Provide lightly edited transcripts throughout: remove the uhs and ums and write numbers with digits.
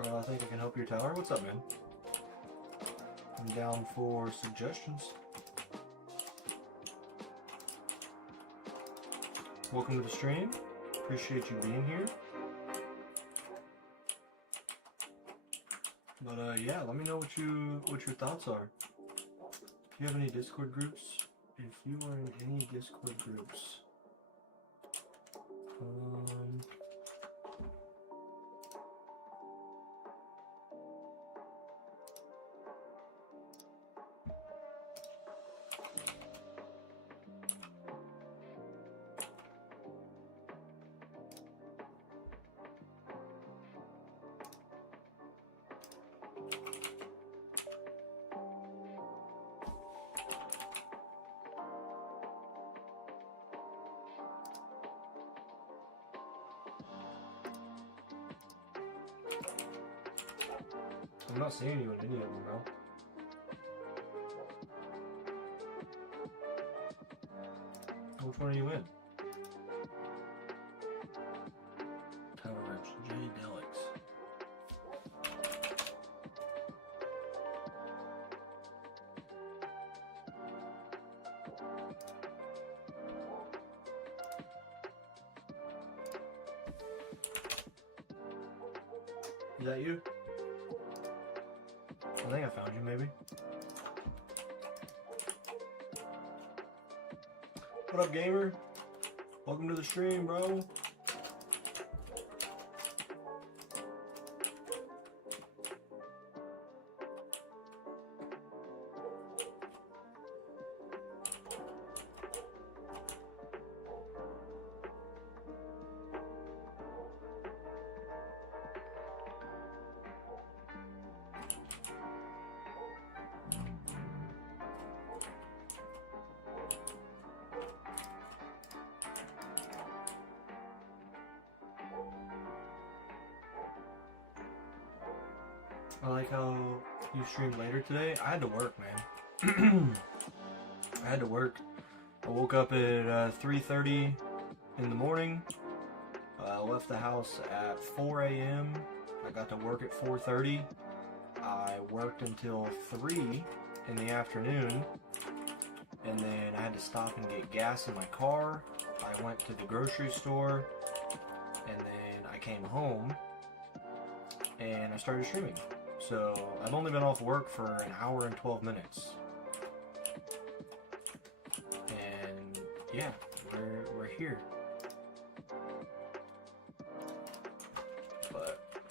I think I can help your tower. What's up, man? I'm down for suggestions. Welcome to the stream. Appreciate you being here. But yeah, let me know what your thoughts are. If you have any Discord groups, if you are in any Discord groups, I'm not seeing you in any of them, bro. Which one are you in? Tower Reps, J Delix. Is that you? I think I found you, maybe. What up, gamer? Welcome to the stream, bro. I like how you streamed later today. I had to work, man. I had to work. I woke up at 3:30 in the morning. I left the house at 4 a.m. I got to work at 4:30. I worked until 3 in the afternoon. And then I had to stop and get gas in my car. I went to the grocery store. And then I came home. And I started streaming. So I've only been off work for an hour and 12 minutes. And yeah, we're here. But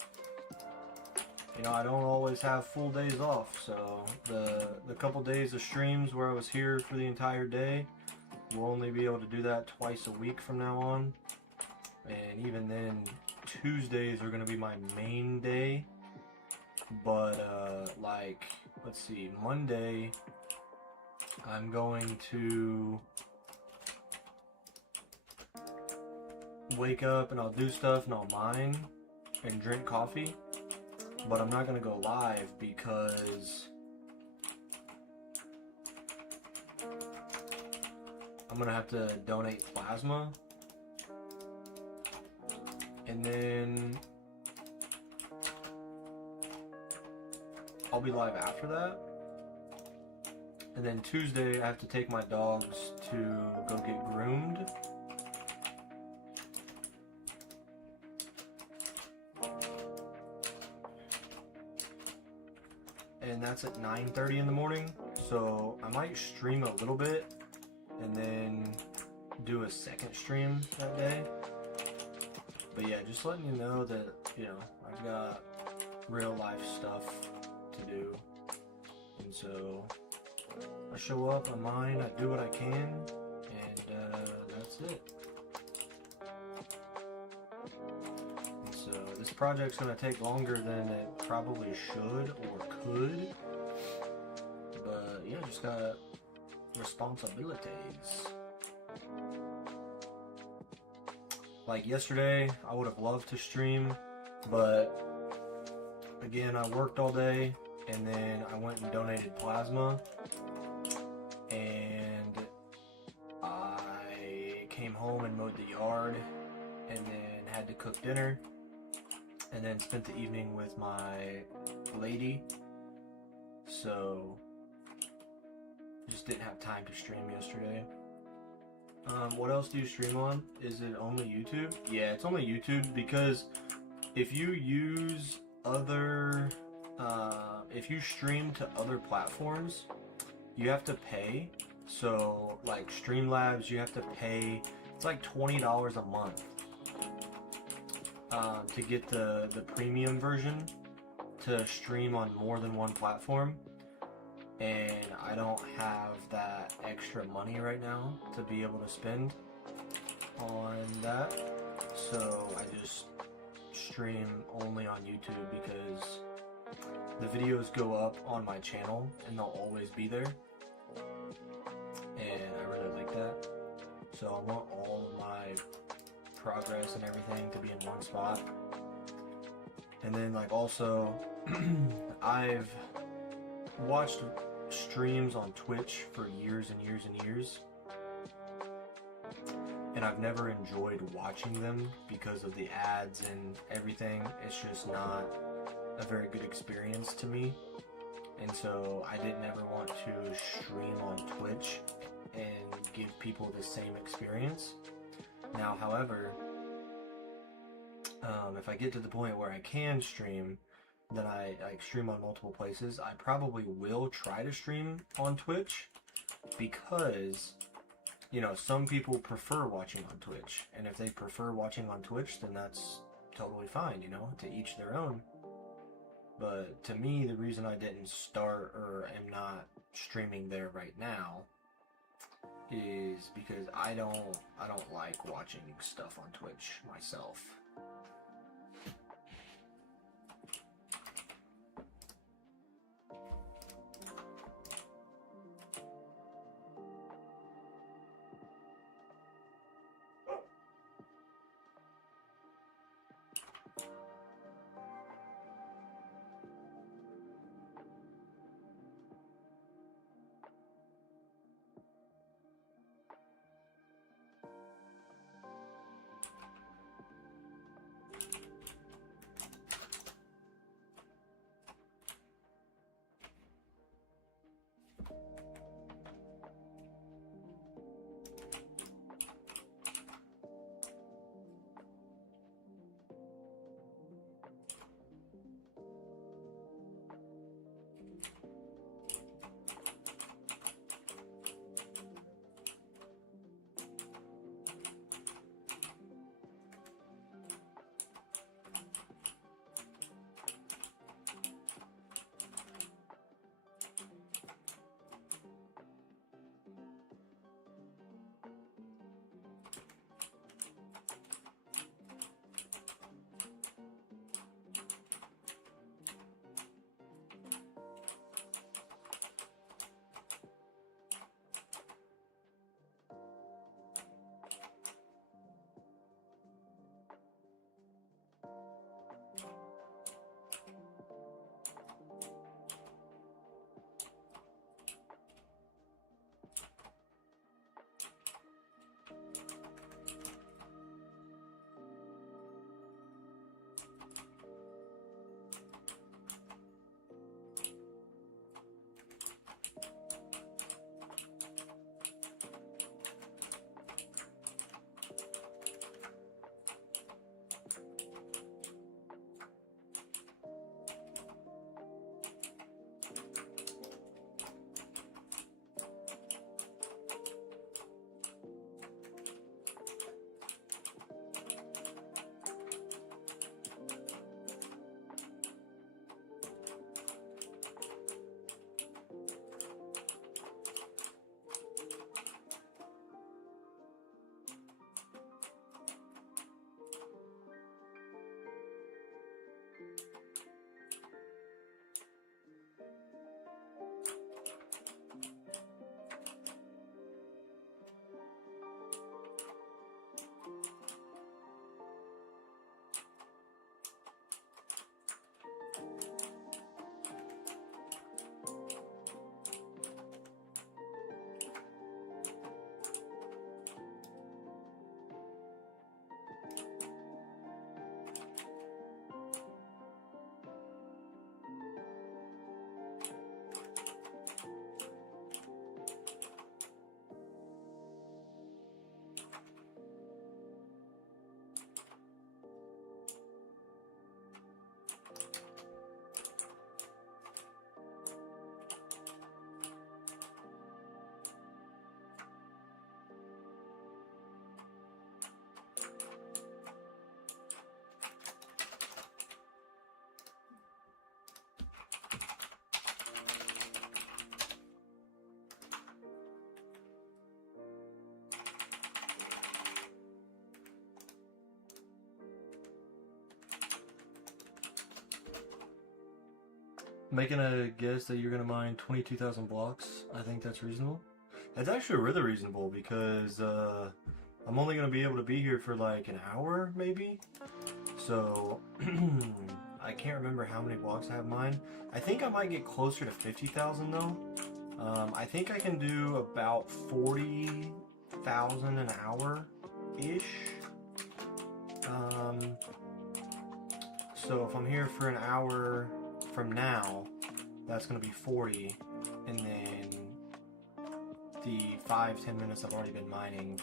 you know, I don't always have full days off, so the couple days of streams where I was here for the entire day, we'll only be able to do that twice a week from now on. And even then, Tuesdays are gonna be my main day. But like, let's see, Monday I'm going to wake up and I'll do stuff and I'll mine and drink coffee, but I'm not gonna go live because I'm gonna have to donate plasma, and then I'll be live after that. And then Tuesday I have to take my dogs to go get groomed. And that's at 9:30 in the morning. So I might stream a little bit and then do a second stream that day. But yeah, just letting you know that, you know, I've got real life stuff to do, and so I show up, I mine, I do what I can, and that's it. And so this project's gonna take longer than it probably should or could, but yeah, just got responsibilities. Like yesterday, I would have loved to stream, but again, I worked all day, and then I went and donated plasma, and I came home and mowed the yard, and then had to cook dinner, and then spent the evening with my lady. So just didn't have time to stream yesterday. What else do you stream on? Is it only YouTube? Yeah, it's only YouTube because if you use other, if you stream to other platforms, you have to pay. So like Streamlabs, you have to pay. It's like $20 a month to get the premium version to stream on more than one platform. And I don't have that extra money right now to be able to spend on that. So I just stream only on YouTube because the videos go up on my channel and they'll always be there. And I really like that. So I want all of my progress and everything to be in one spot. And then like also, I've watched streams on Twitch for years and years and years, and I've never enjoyed watching them because of the ads and everything. It's just not a very good experience to me, and so I didn't ever want to stream on Twitch and give people the same experience. Now, however, if I get to the point where I can stream, then I stream on multiple places. I probably will try to stream on Twitch because, you know, some people prefer watching on Twitch. And if they prefer watching on Twitch, then that's totally fine, you know, to each their own. But to me, the reason I didn't start or am not streaming there right now is because I don't like watching stuff on Twitch myself. Making a guess that you're gonna mine 22,000 blocks. I think that's reasonable. That's actually really reasonable because I'm only gonna be able to be here for like an hour, maybe. So I can't remember how many blocks I have mined. I think I might get closer to 50,000 though. I think I can do about 40,000 an hour ish. So if I'm here for an hour from now, that's gonna be 40, and then the 5-10 minutes I've already been mining.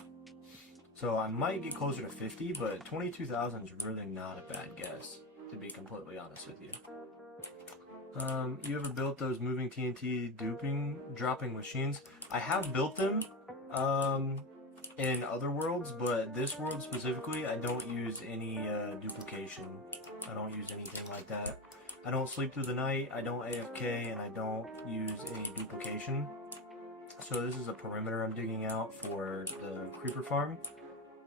So I might get closer to 50, but 22,000 is really not a bad guess, to be completely honest with you. You ever built those moving TNT dropping machines? I have built them in other worlds, but this world specifically, I don't use any duplication. I don't use anything like that. I don't sleep through the night, I don't AFK, and I don't use any duplication. So this is a perimeter I'm digging out for the creeper farm,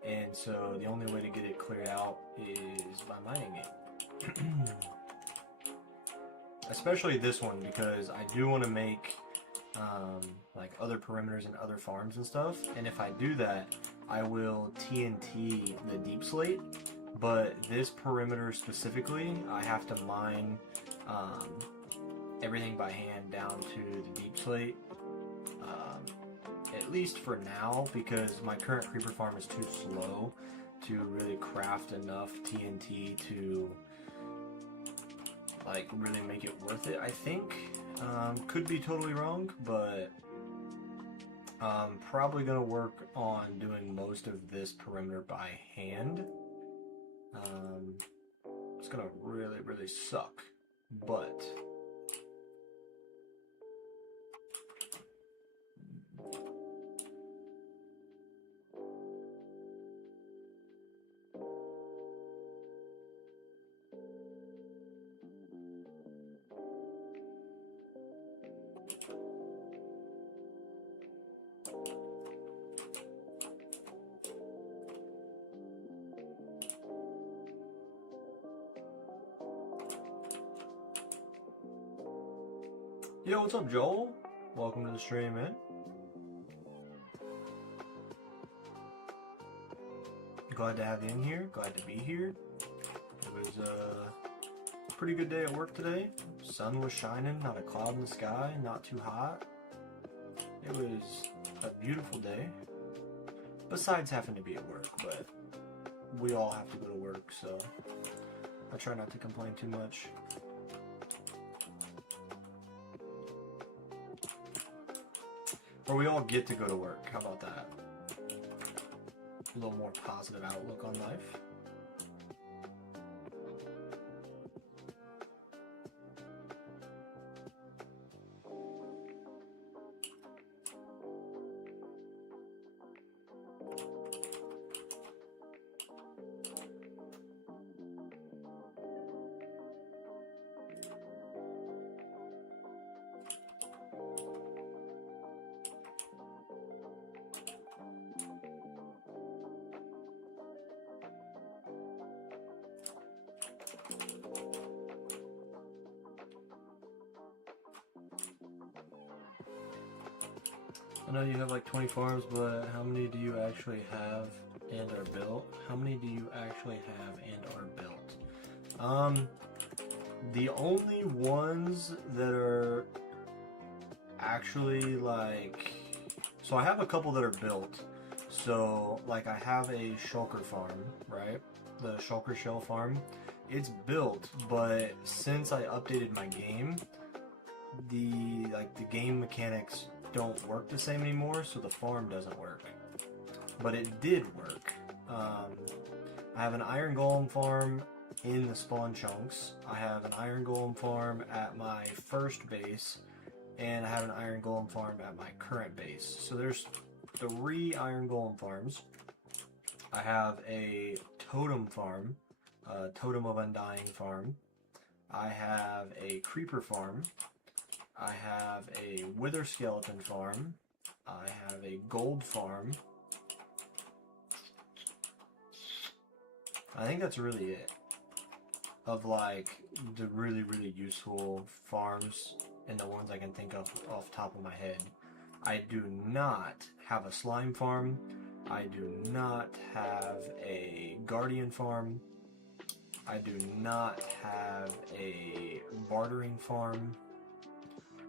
and so the only way to get it cleared out is by mining it. Especially this one, because I do want to make like other perimeters and other farms and stuff, and if I do that, I will TNT the deep slate. But this perimeter specifically, I have to mine everything by hand down to the deep slate, at least for now, because my current creeper farm is too slow to really craft enough TNT to like really make it worth it, I think. Could be totally wrong, but I'm probably gonna work on doing most of this perimeter by hand. It's gonna really suck, but yo, what's up, Joel? Welcome to the stream, man. Glad to have you in here. Glad to be here. It was a pretty good day at work today. Sun was shining, not a cloud in the sky, not too hot. It was a beautiful day. Besides having to be at work, but we all have to go to work, so I try not to complain too much. Or we all get to go to work. How about that? A little more positive outlook on life. I know you have like 20 farms, but how many do you actually have and are built? How many do you actually have and are built? The only ones that are actually like... So I have a couple that are built. So like I have a shulker farm, right? The shulker shell farm. It's built, but since I updated my game, the game mechanics don't work the same anymore, so the farm doesn't work. But it did work. I have an iron golem farm in the spawn chunks. I have an iron golem farm at my first base, and I have an iron golem farm at my current base. So there's 3 iron golem farms. I have a totem farm, Totem of Undying farm. I have a creeper farm. I have a wither skeleton farm. I have a gold farm. I think that's really it. of like the really useful farms and the ones I can think of off the top of my head. I do not have a slime farm. I do not have a guardian farm. I do not have a bartering farm.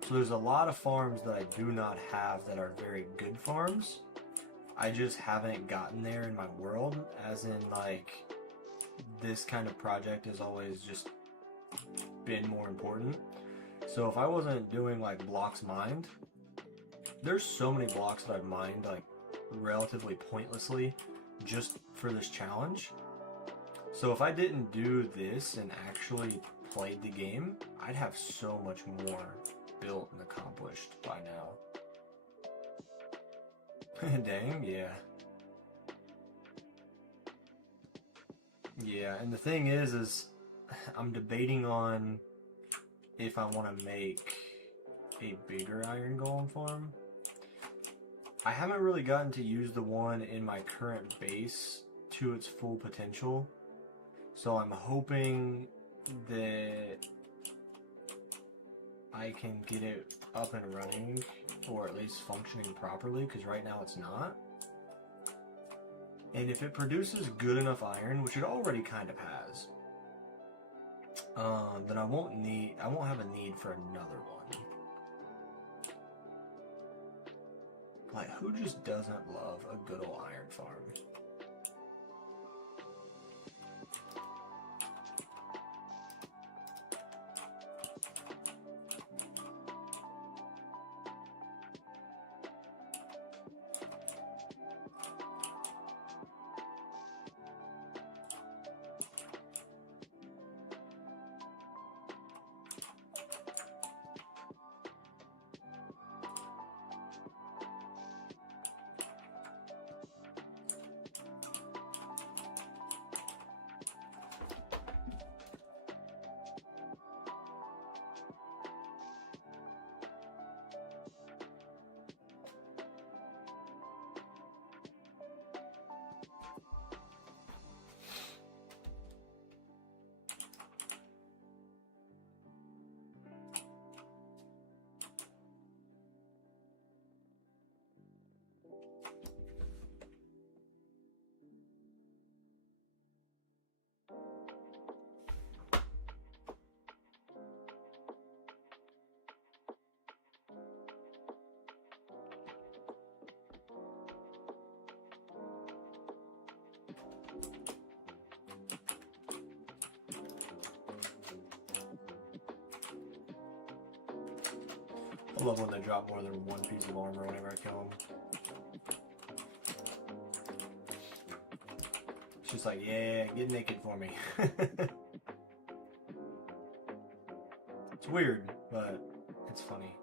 So there's a lot of farms that I do not have that are very good farms. I just haven't gotten there in my world, as in like this kind of project has always just been more important. So if I wasn't doing like blocks mined, there's so many blocks that I've mined like relatively pointlessly just for this challenge. So if I didn't do this and actually played the game, I'd have so much more built and accomplished by now. Dang, yeah. Yeah, and the thing is I'm debating on if I want to make a bigger iron golem farm. I haven't really gotten to use the one in my current base to its full potential, so I'm hoping that I can get it up and running, or at least functioning properly, because right now it's not. And if it produces good enough iron, which it already kind of has, then I won't have a need for another one. Like, who just doesn't love a good old iron farm? I love when they drop more than one piece of armor whenever I kill them. It's just like, yeah, get naked for me. It's weird, but it's funny.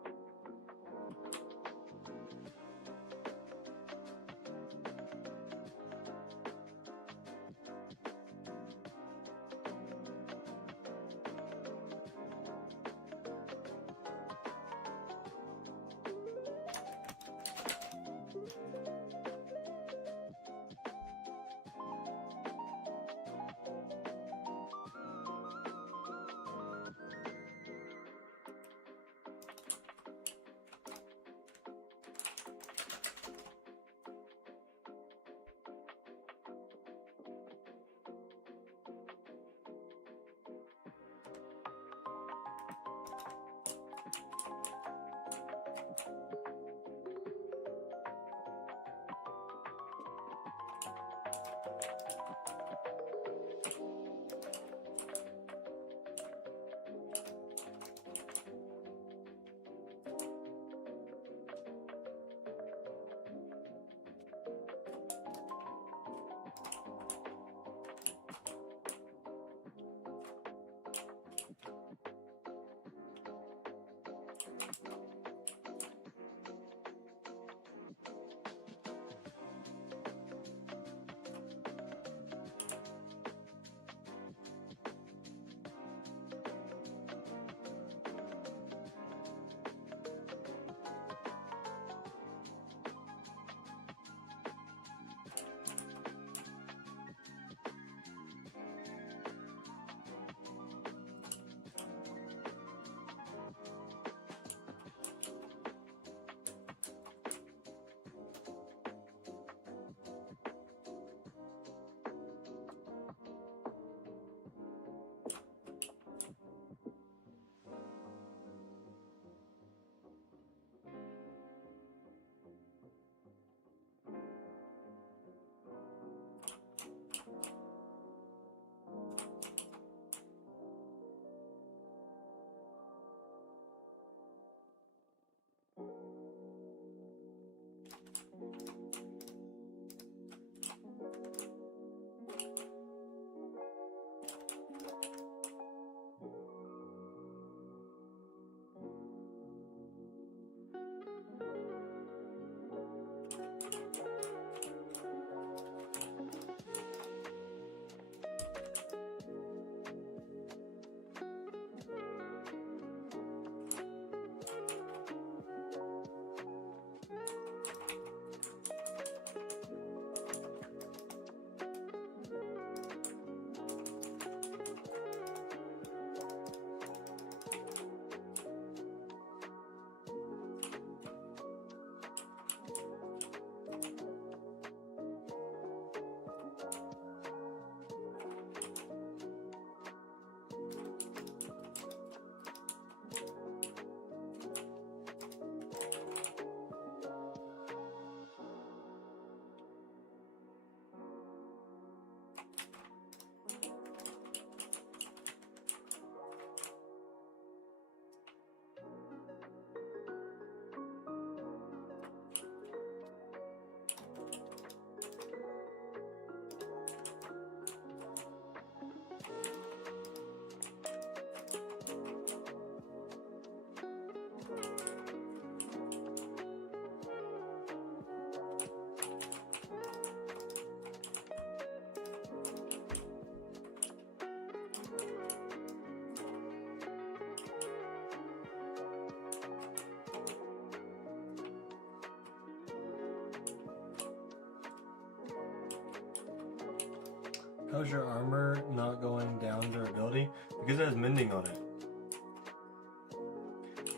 How's your armor not going down durability? Because it has mending on it.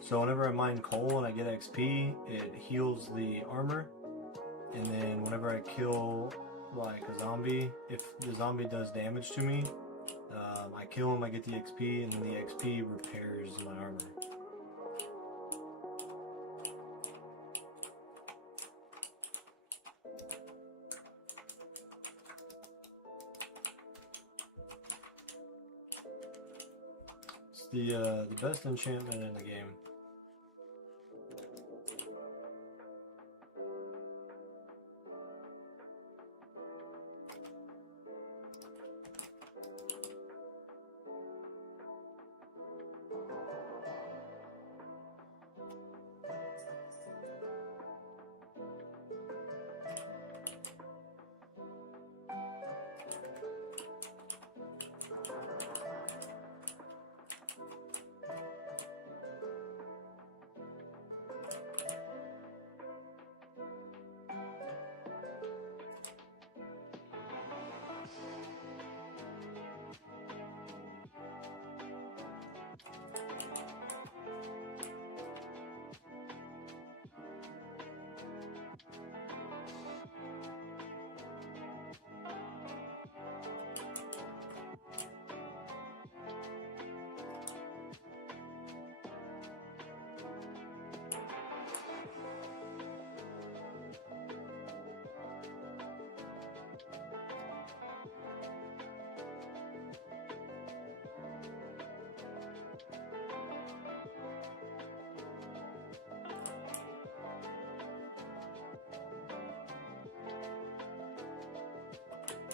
So whenever I mine coal and I get XP, it heals the armor. And then whenever I kill like a zombie, if the zombie does damage to me, I kill him, I get the XP, and then the XP repairs my armor. It's the best enchantment in the game.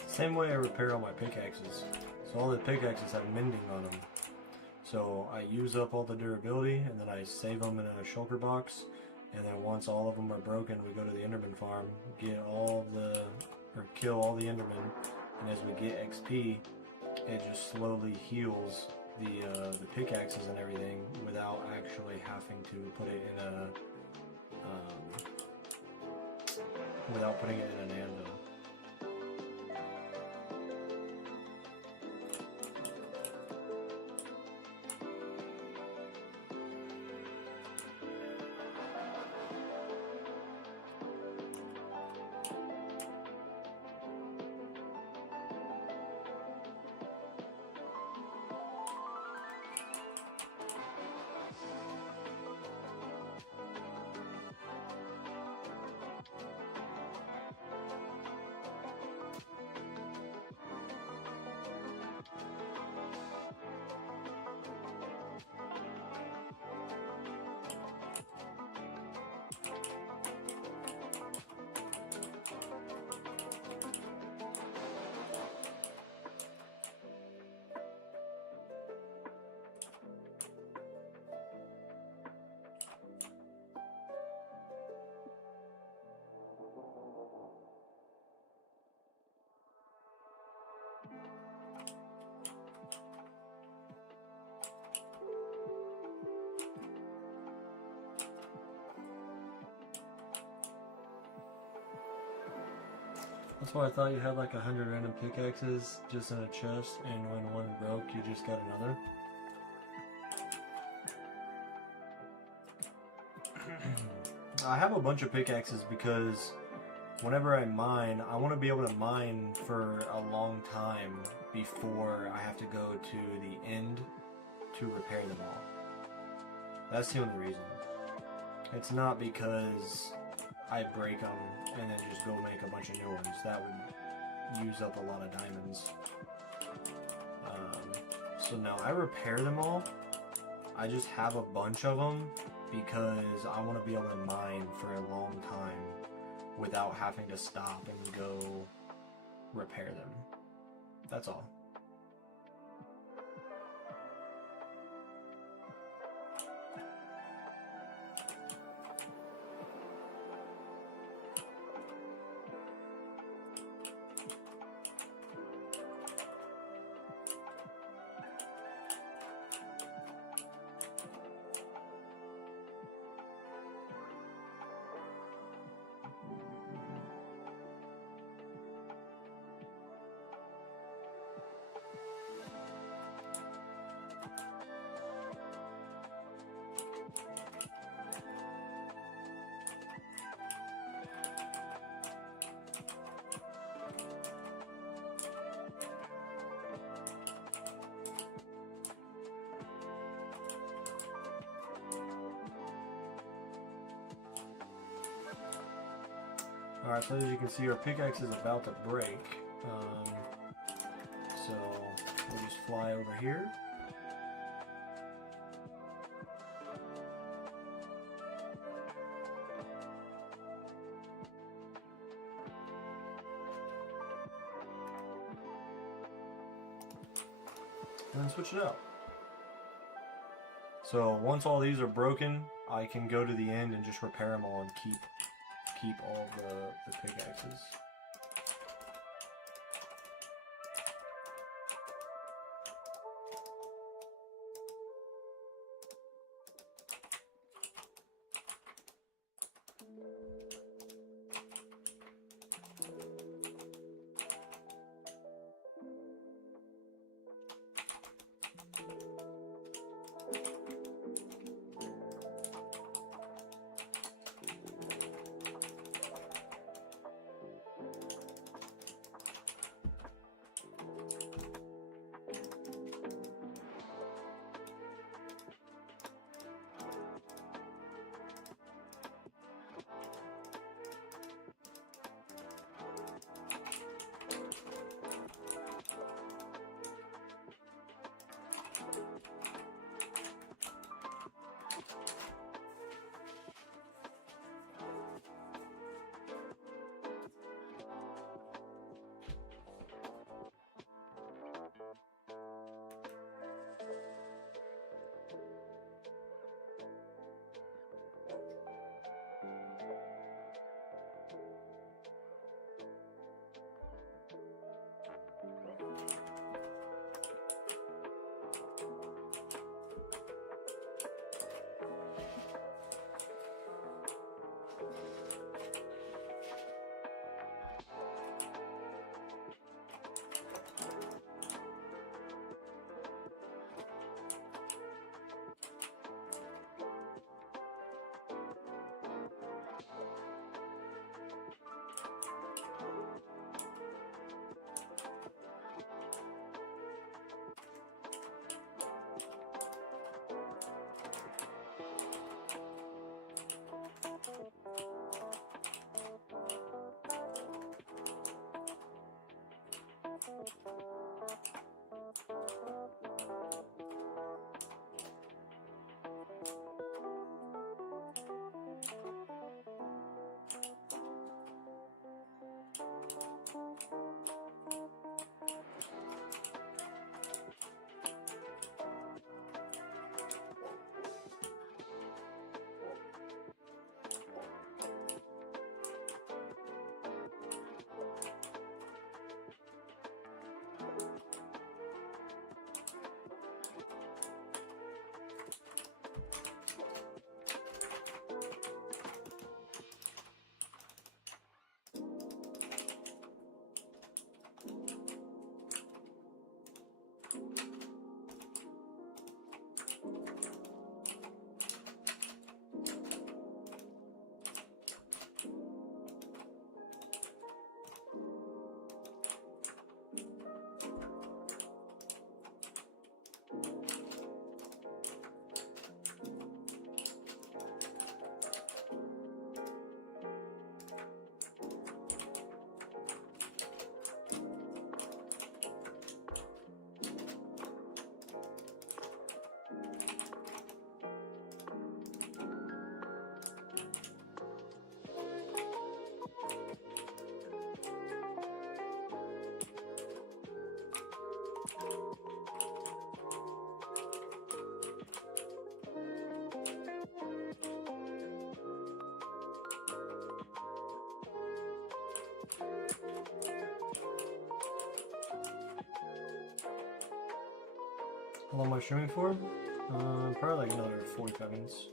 Same way I repair all my pickaxes. So all the pickaxes have mending on them. So I use up all the durability and then I save them in a shulker box. And then once all of them are broken, we go to the Enderman farm, get all the, or kill all the Endermen. And as we get XP, it just slowly heals the pickaxes and everything without actually having to put it in a, without putting it in an anvil. That's why I thought you had like 100 random pickaxes just in a chest, and when one broke, you just got another. I have a bunch of pickaxes because whenever I mine, I want to be able to mine for a long time before I have to go to the end to repair them all. That's the only reason. It's not because I break them and then just go make a bunch of new ones. That would use up a lot of diamonds. So no, I repair them all. I just have a bunch of them because I want to be able to mine for a long time without having to stop and go repair them. That's all. Alright, so as you can see, our pickaxe is about to break. So we'll just fly over here. And then switch it out. So once all these are broken, I can go to the end and just repair them all and keep all the pickaxes. How long am I streaming for? Probably like another 45 minutes.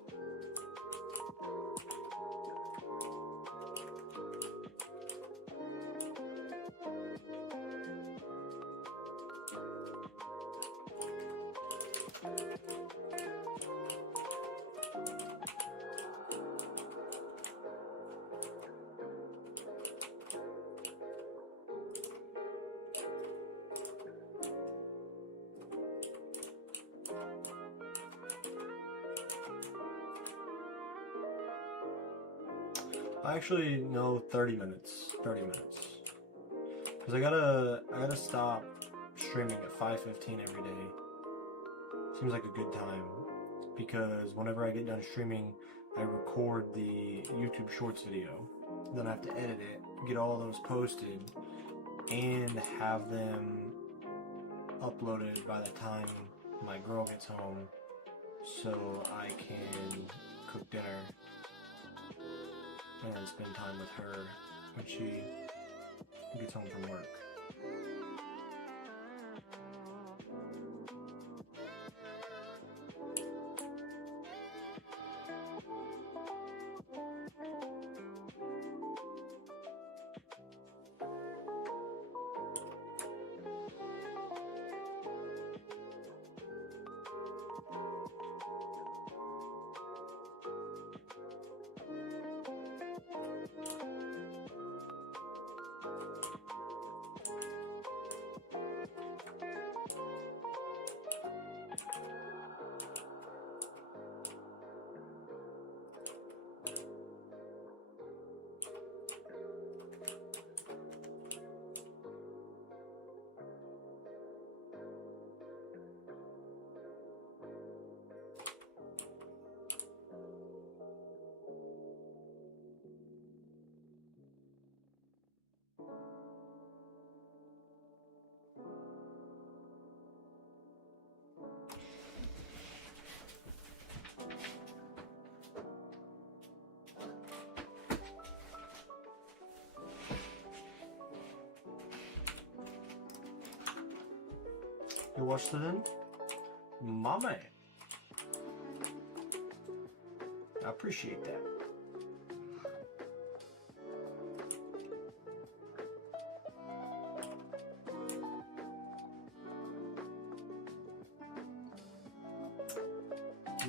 Actually, no, 30 minutes. 30 minutes. Because I gotta stop streaming at 5:15 every day. Seems like a good time. Because whenever I get done streaming, I record the YouTube Shorts video. Then I have to edit it, get all those posted, and have them uploaded by the time my girl gets home so I can cook dinner and spend time with her when she gets home from work. You watched it in? My man. I appreciate that.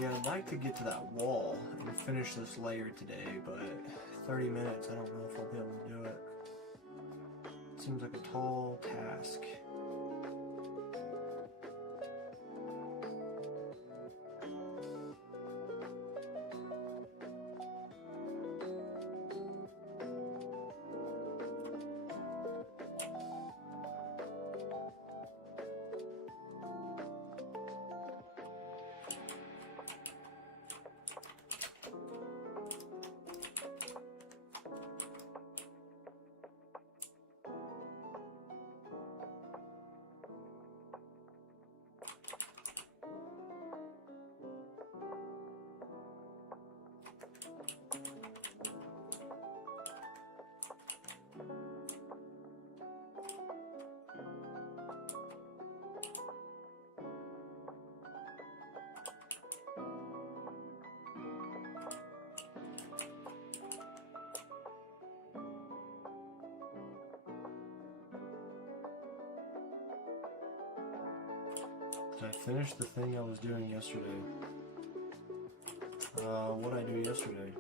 Yeah, I'd like to get to that wall and finish this layer today, but 30 minutes, I don't know if I'll be able to do it. It seems like a tall task. Did I finish the thing I was doing yesterday? What did I do yesterday?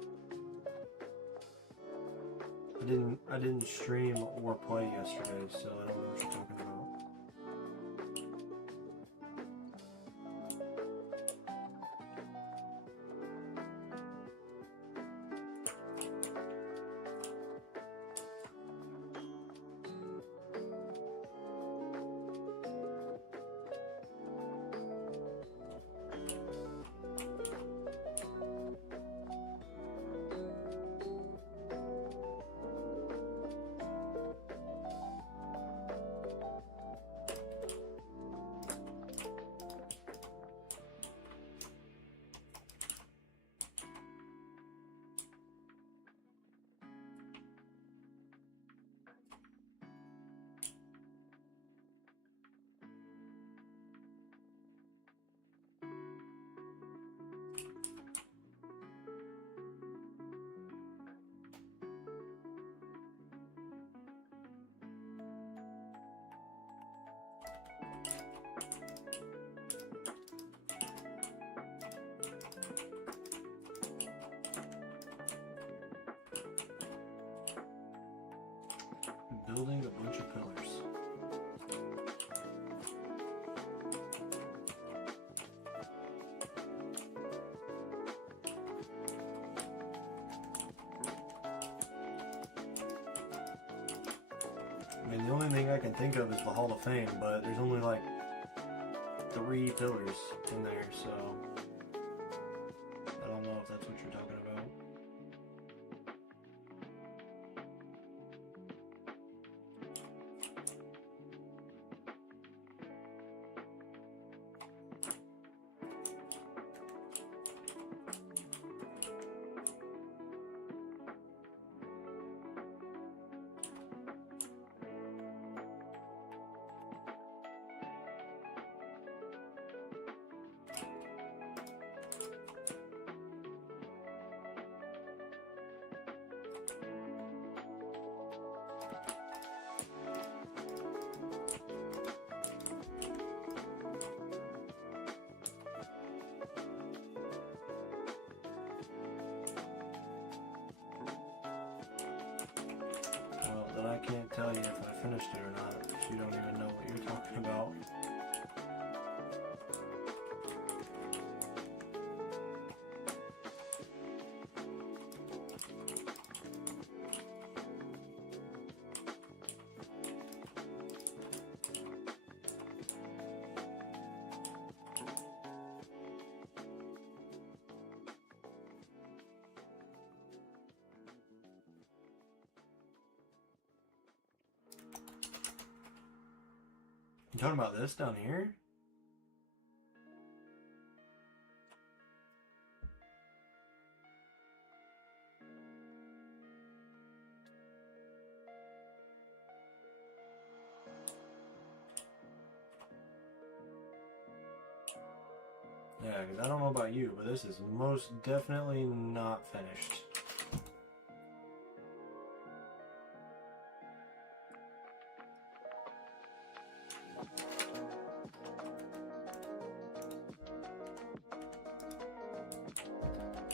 I didn't stream or play yesterday, so I don't know what you're talking about. Building a bunch of pillars. I mean, the only thing I can think of is the Hall of Fame, but there's only like 3 pillars in there, so I don't know if that's what you're talking about. Well, then I can't tell you if I finished it or not, if you don't even know what you're talking about. You talking about this down here? Yeah, because I don't know about you, but this is most definitely not finished.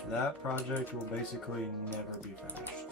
That project will basically never be finished.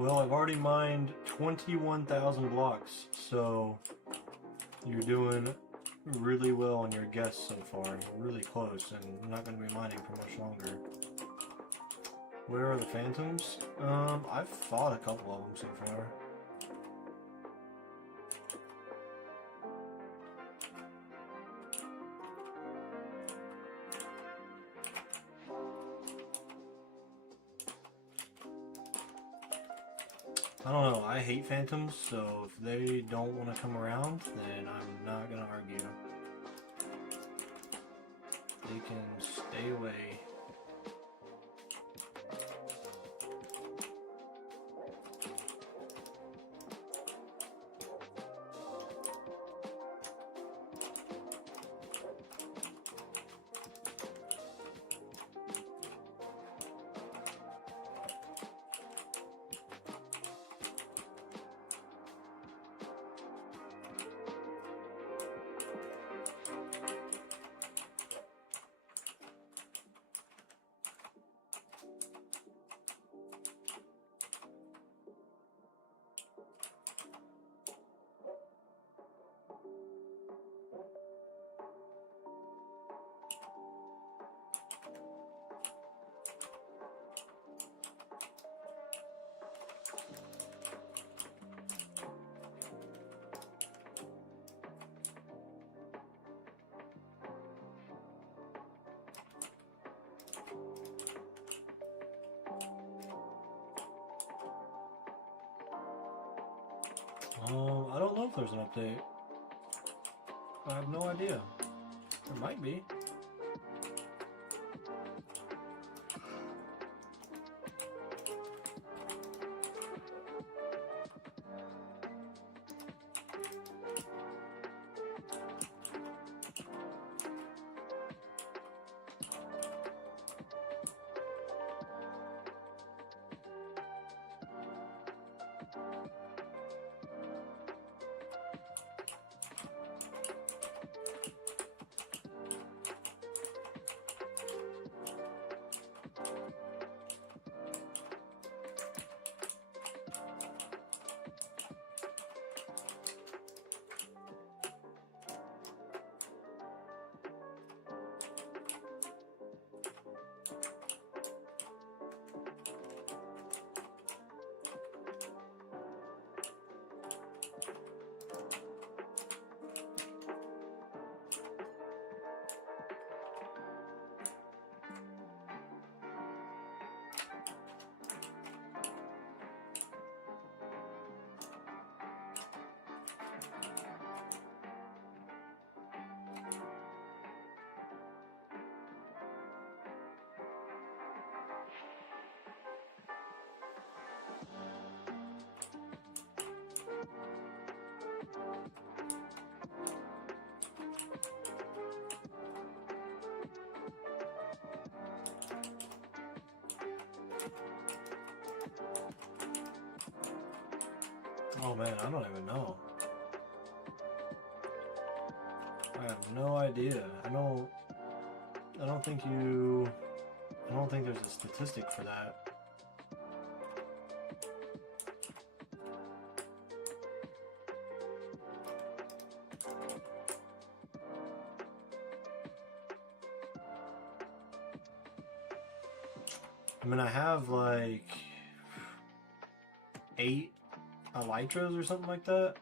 Well, I've already mined 21,000 blocks, so you're doing really well on your guess so far. You're really close, and I'm not going to be mining for much longer. Where are the phantoms? I've fought a couple of them so far. I don't know, I hate phantoms, so if they don't want to come around, then I'm not gonna argue. They can stay away. I don't know if there's an update. I have no idea. There might be. Oh man, I don't even know. I have no idea. I don't think there's a statistic for that. I mean, I have like 8 elytras or something like that,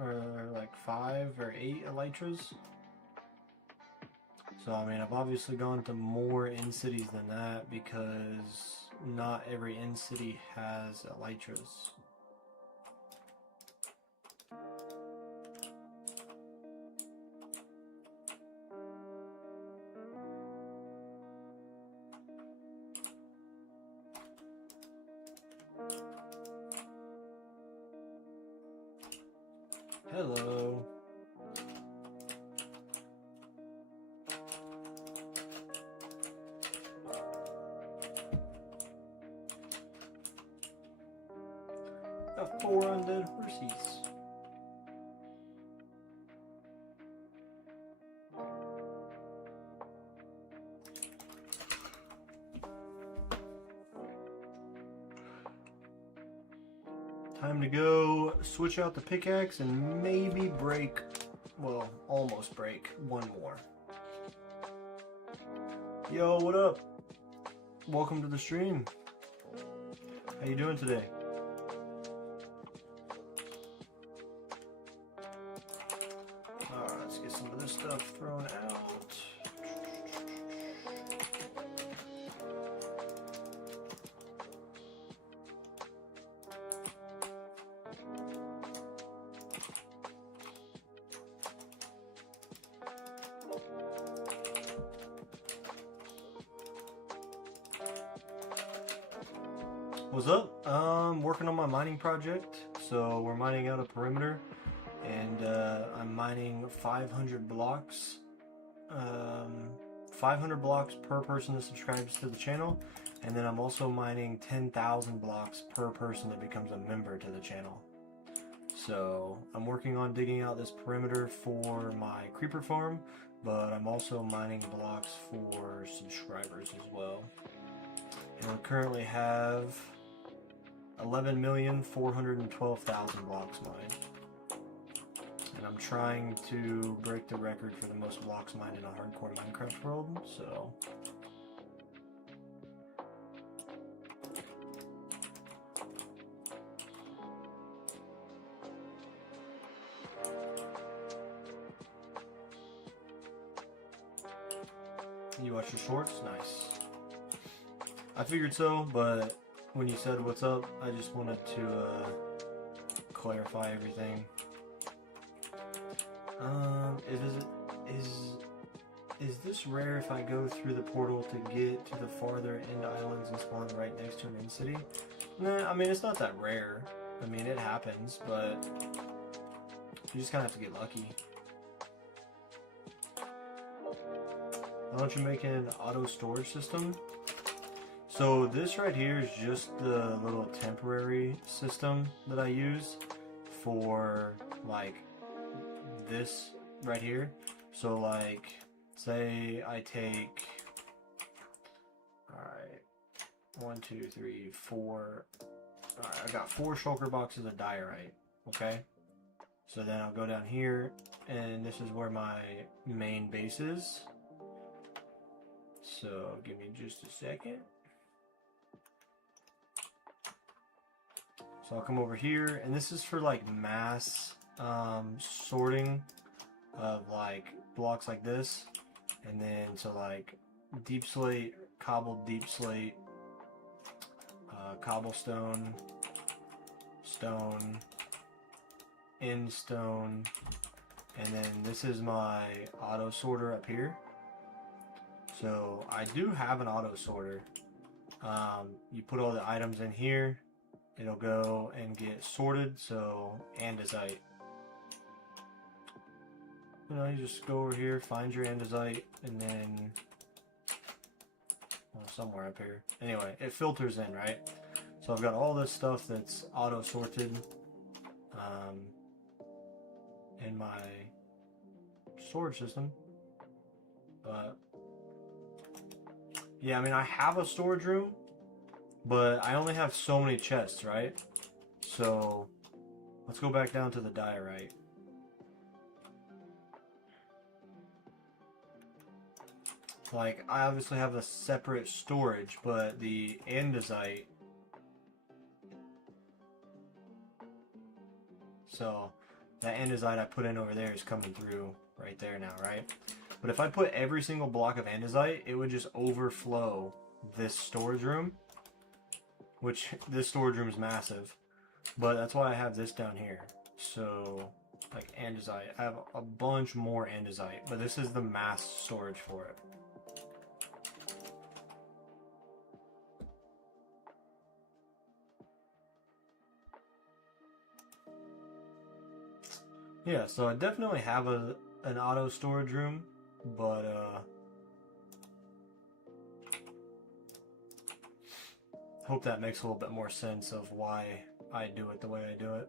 or like 5 or 8 elytras. So I mean, I've obviously gone to more in-cities than that because not every in-city has elytras. Hello. Got 4 undead horsies. Time to go switch out the pickaxe and maybe break, well, almost break one more. Yo, what up? Welcome to the stream. How you doing today? Alright, let's get some of this stuff thrown out. What's up? Working on my mining project. So we're mining out a perimeter, and I'm mining 500 blocks. 500 blocks per person that subscribes to the channel, and then I'm also mining 10,000 blocks per person that becomes a member to the channel. So I'm working on digging out this perimeter for my creeper farm, but I'm also mining blocks for subscribers as well. And I currently have 11,412,000 blocks mined. And I'm trying to break the record for the most blocks mined in a hardcore Minecraft world, so... You watch your shorts? Nice. I figured so, but when you said what's up, I just wanted to clarify everything. Is this rare if I go through the portal to get to the farther end islands and spawn right next to an end city? Nah, I mean, it's not that rare. I mean, it happens, but you just kind of have to get lucky. Why don't you make an auto storage system? So this right here is just the little temporary system that I use for like this right here. So like, say I take, alright, 1, 2, 3, 4, alright, I got 4 shulker boxes of diorite, okay? So then I'll go down here, and this is where my main base is. So give me just a second. So I'll come over here, and this is for like mass sorting of like blocks like this, and then to like deep slate, cobbled deep slate, cobblestone, stone, end stone, and then this is my auto sorter up here. So I do have an auto sorter. You put all the items in here, it'll go and get sorted. So andesite, you know, you just go over here, find your andesite, and then, well, somewhere up here. Anyway, it filters in, right? So I've got all this stuff that's auto sorted in my storage system. But yeah, I mean, I have a storage room, but I only have so many chests, right? So let's go back down to the diorite. Like, I obviously have a separate storage, but the andesite, so that andesite I put in over there is coming through right there now, right? But if I put every single block of andesite, it would just overflow this storage room, which this storage room is massive. But that's why I have this down here. So, like andesite, I have a bunch more andesite, but this is the mass storage for it. Yeah, so I definitely have an auto storage room, but hope that makes a little bit more sense of why I do it the way I do it.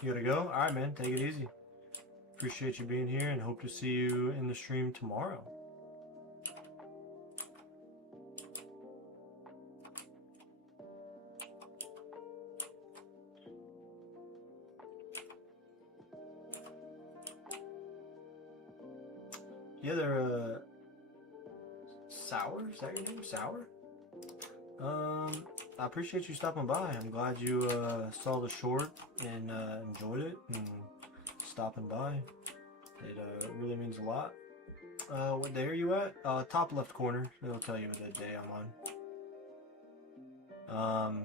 You gotta go? Alright, man, take it easy. Appreciate you being here and hope to see you in the stream tomorrow. Yeah, they're Sour. Is that your name? Sour. I appreciate you stopping by. I'm glad you saw the short and enjoyed it and stopping by. It really means a lot. What day are you at? Top left corner. It'll tell you the day I'm on.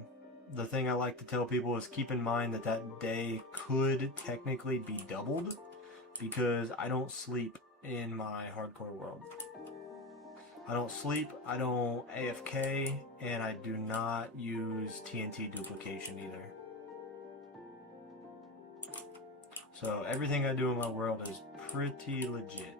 The thing I like to tell people is keep in mind that that day could technically be doubled because I don't sleep in my hardcore world. I don't sleep, I don't AFK, and I do not use TNT duplication either. So everything I do in my world is pretty legit.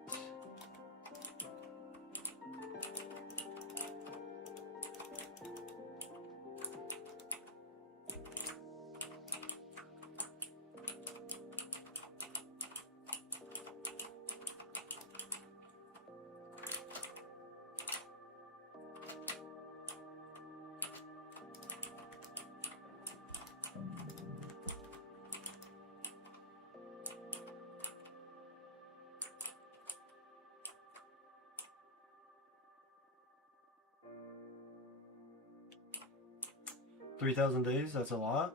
$3,000 days, that's a lot.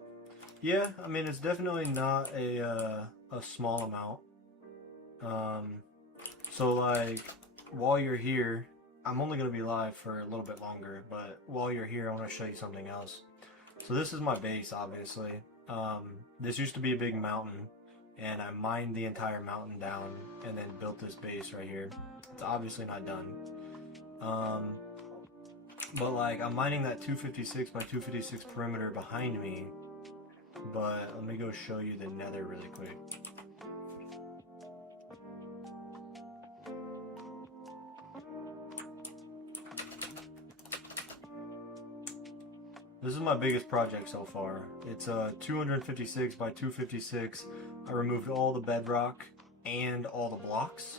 Yeah, I mean, it's definitely not a small amount. So like, while you're here, I'm only going to be live for a little bit longer, but while you're here, I want to show you something else. So this is my base, obviously. This used to be a big mountain, and I mined the entire mountain down and then built this base right here. It's obviously not done. But like, I'm mining that 256 by 256 perimeter behind me, but let me go show you the nether really quick. This is my biggest project so far. It's 256 by 256. I removed all the bedrock and all the blocks.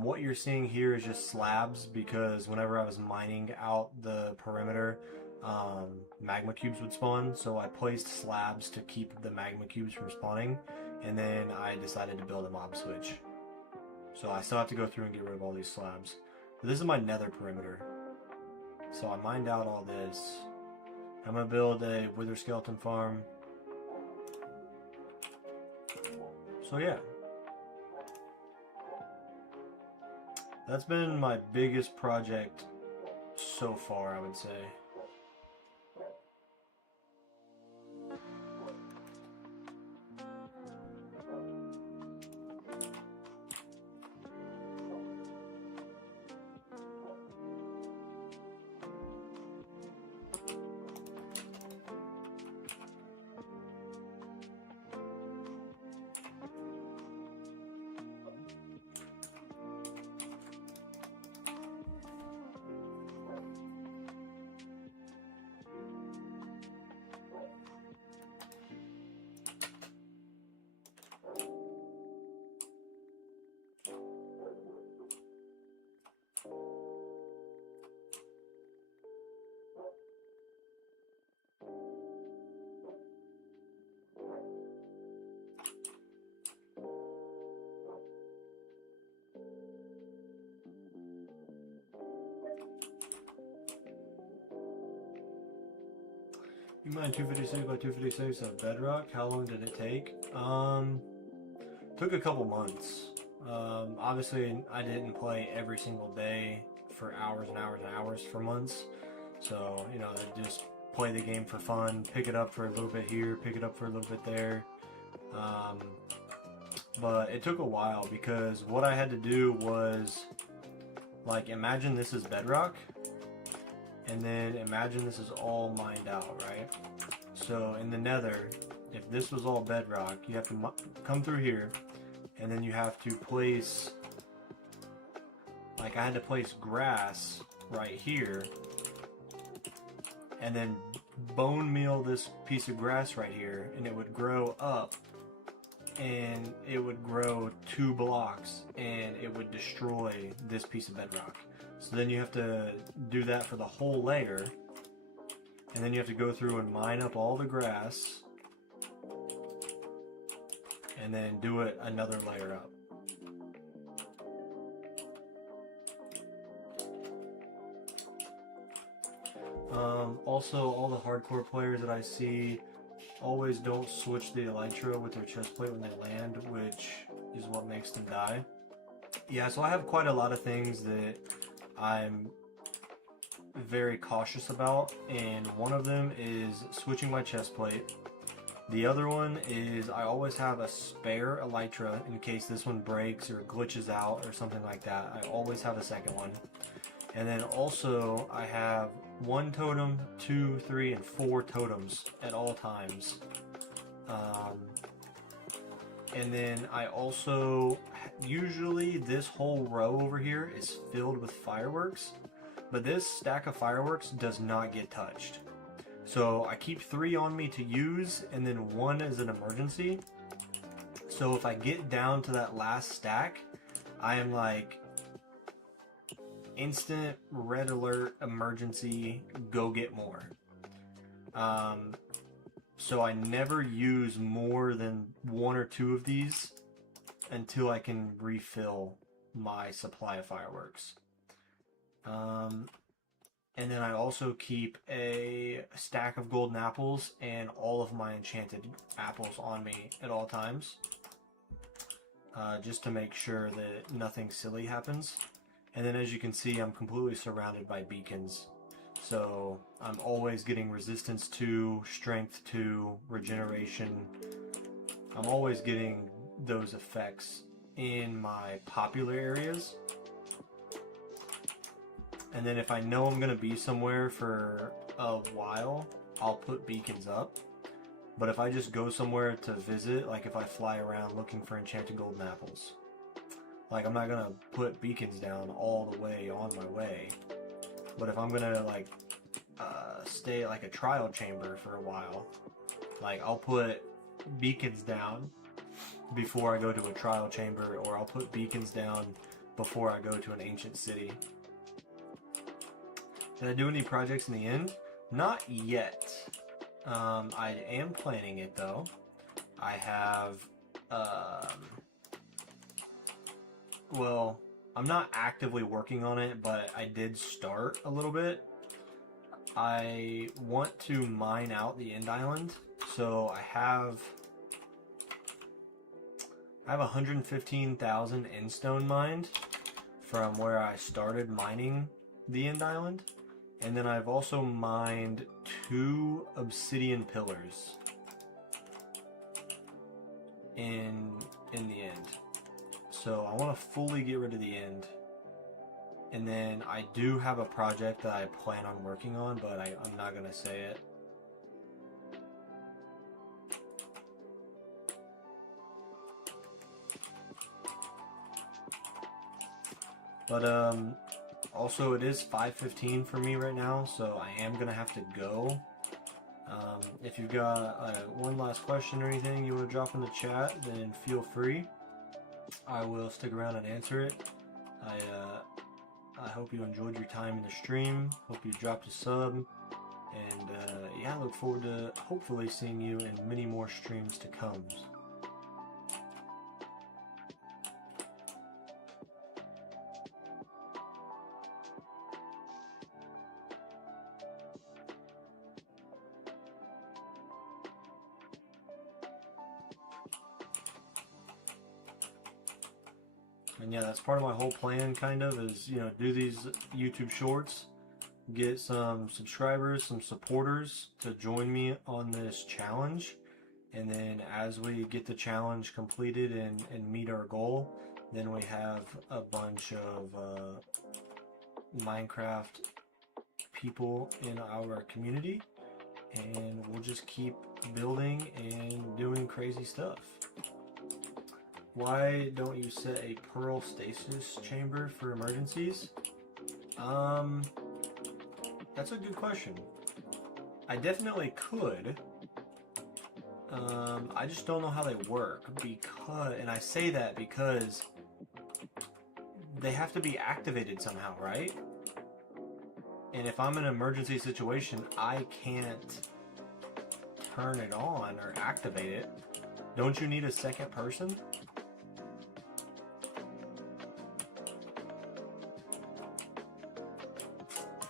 What you're seeing here is just slabs because whenever I was mining out the perimeter, magma cubes would spawn. So I placed slabs to keep the magma cubes from spawning, and then I decided to build a mob switch. So I still have to go through and get rid of all these slabs. But this is my nether perimeter. So I mined out all this. I'm gonna build a wither skeleton farm. So yeah. That's been my biggest project so far, I would say. You mined 256 by 256 of bedrock. How long did it take? Took a couple months. Obviously, I didn't play every single day for hours and hours and hours for months. So, you know, I just play the game for fun, pick it up for a little bit here, pick it up for a little bit there. But it took a while because what I had to do was, like, imagine this is bedrock. And then imagine this is all mined out, right? So in the nether, if this was all bedrock, you have to come through here, and then you have to place, like I had to place grass right here, and then bone meal this piece of grass right here, and it would grow up, and it would grow 2 blocks, and it would destroy this piece of bedrock. So then you have to do that for the whole layer, and then you have to go through and mine up all the grass, and then do it another layer up. Also, all the hardcore players that I see always don't switch the elytra with their chest plate when they land, which is what makes them die. Yeah, so I have quite a lot of things that I'm very cautious about, and one of them is switching my chest plate. The other one is I always have a spare elytra in case this one breaks or glitches out or something like that. I always have a second one. And then also I have 1 totem, 2, 3, and 4 totems at all times. And then I also, usually this whole row over here is filled with fireworks, but this stack of fireworks does not get touched. So I keep 3 on me to use, and then 1 as an emergency. So if I get down to that last stack, I am like, instant red alert, emergency, go get more. So I never use more than 1 or 2 of these until I can refill my supply of fireworks. And then I also keep a stack of golden apples and all of my enchanted apples on me at all times. Just to make sure that nothing silly happens. And then as you can see, I'm completely surrounded by beacons. So I'm always getting resistance 2, strength 2, regeneration. I'm always getting those effects in my popular areas. And then if I know I'm going to be somewhere for a while, I'll put beacons up. But if I just go somewhere to visit, like if I fly around looking for enchanted golden apples, like I'm not going to put beacons down all the way on my way. But if I'm going to like stay at like a trial chamber for a while, like I'll put beacons down before I go to a trial chamber, or I'll put beacons down before I go to an ancient city. Did I do any projects in the end? Not yet. I am planning it though. I have, well, I'm not actively working on it, but I did start a little bit. I want to mine out the end island, so I have 115,000 end stone mined from where I started mining the end island. And then I've also mined 2 obsidian pillars in the end. So I want to fully get rid of the end. And then I do have a project that I plan on working on, but I'm not going to say it. But also it is 5:15 for me right now, so I am gonna have to go. If you've got one last question or anything you want to drop in the chat, then feel free. I will stick around and answer it. I hope you enjoyed your time in the stream. Hope you dropped a sub, and yeah, I look forward to hopefully seeing you in many more streams to come. And yeah, that's part of my whole plan, kind of, is, you know, do these YouTube shorts, get some subscribers, some supporters to join me on this challenge. And then as we get the challenge completed and meet our goal, then we have a bunch of Minecraft people in our community, and we'll just keep building and doing crazy stuff. Why don't you set a pearl stasis chamber for emergencies? That's a good question. I definitely could. I just don't know how they work, and I say that because they have to be activated somehow, right? And if I'm in an emergency situation, I can't turn it on or activate it. Don't you need a second person?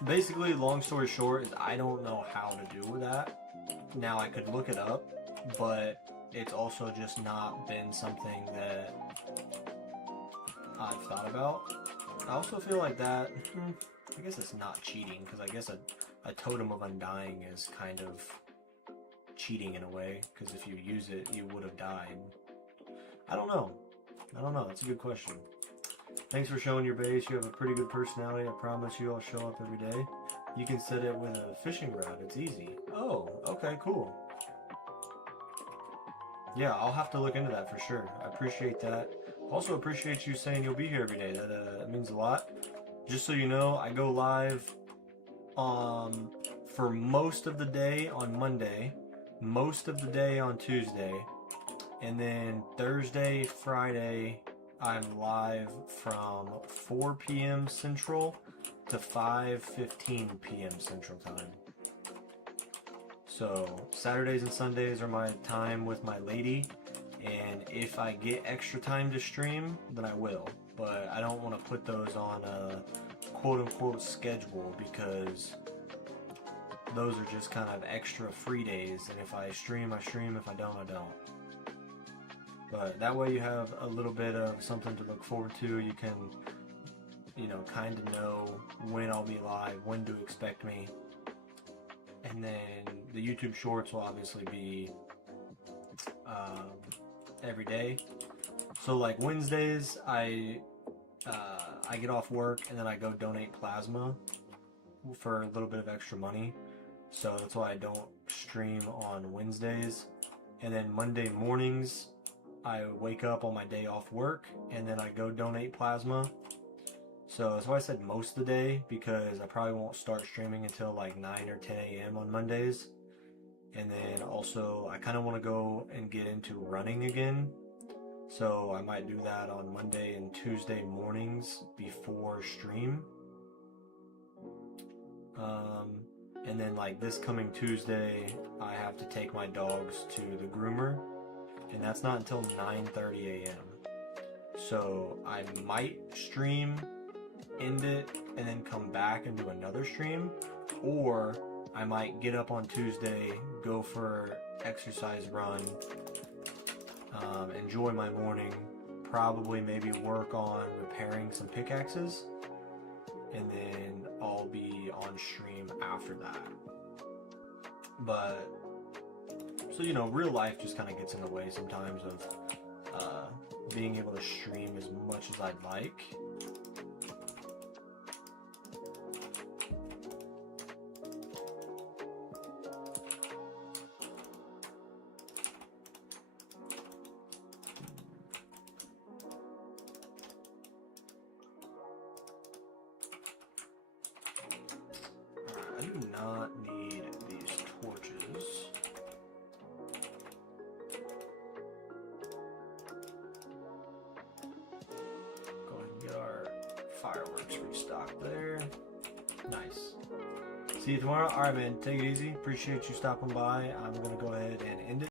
basically, long story short, is I don't know how to do that. Now I could look it up, but it's also just not been something that I've thought about. I also feel like that, I guess it's not cheating, because I guess a totem of undying is kind of cheating in a way, because if you use it, you would have died. I don't know. That's a good question. Thanks for showing your base. You have a pretty good personality. I promise you I'll show up every day. You can set it with a fishing rod. It's easy. Oh, okay, cool. Yeah, I'll have to look into that for sure. I appreciate that. Also appreciate you saying you'll be here every day. That means a lot. Just so you know, I go live for most of the day on Monday, most of the day on Tuesday, and then Thursday, Friday, I'm live from 4 p.m. Central to 5:15 p.m. Central Time. So Saturdays and Sundays are my time with my lady, and if I get extra time to stream, then I will. But I don't want to put those on a quote-unquote schedule, because those are just kind of extra free days, and if I stream, I stream. If I don't, I don't. But that way you have a little bit of something to look forward to. You can, kind of know when I'll be live, when to expect me. And then the YouTube Shorts will obviously be every day. So like Wednesdays, I get off work and then I go donate plasma for a little bit of extra money. So that's why I don't stream on Wednesdays. And then Monday mornings, I wake up on my day off work and then I go donate plasma. So that's why I said most of the day, because I probably won't start streaming until like 9 or 10 a.m. on Mondays. And then also I kind of want to go and get into running again. So I might do that on Monday and Tuesday mornings before stream. And then like this coming Tuesday, I have to take my dogs to the groomer, and that's not until 9:30 a.m. So I might stream, end it, and then come back and do another stream, or I might get up on Tuesday, go for exercise run, enjoy my morning, probably maybe work on repairing some pickaxes, and then I'll be on stream after that. But so real life just kind of gets in the way sometimes of being able to stream as much as I'd like. I do not need these torches. Go ahead and get our fireworks restocked there. Nice. See you tomorrow. Alright, man. Take it easy. Appreciate you stopping by. I'm going to go ahead and end it.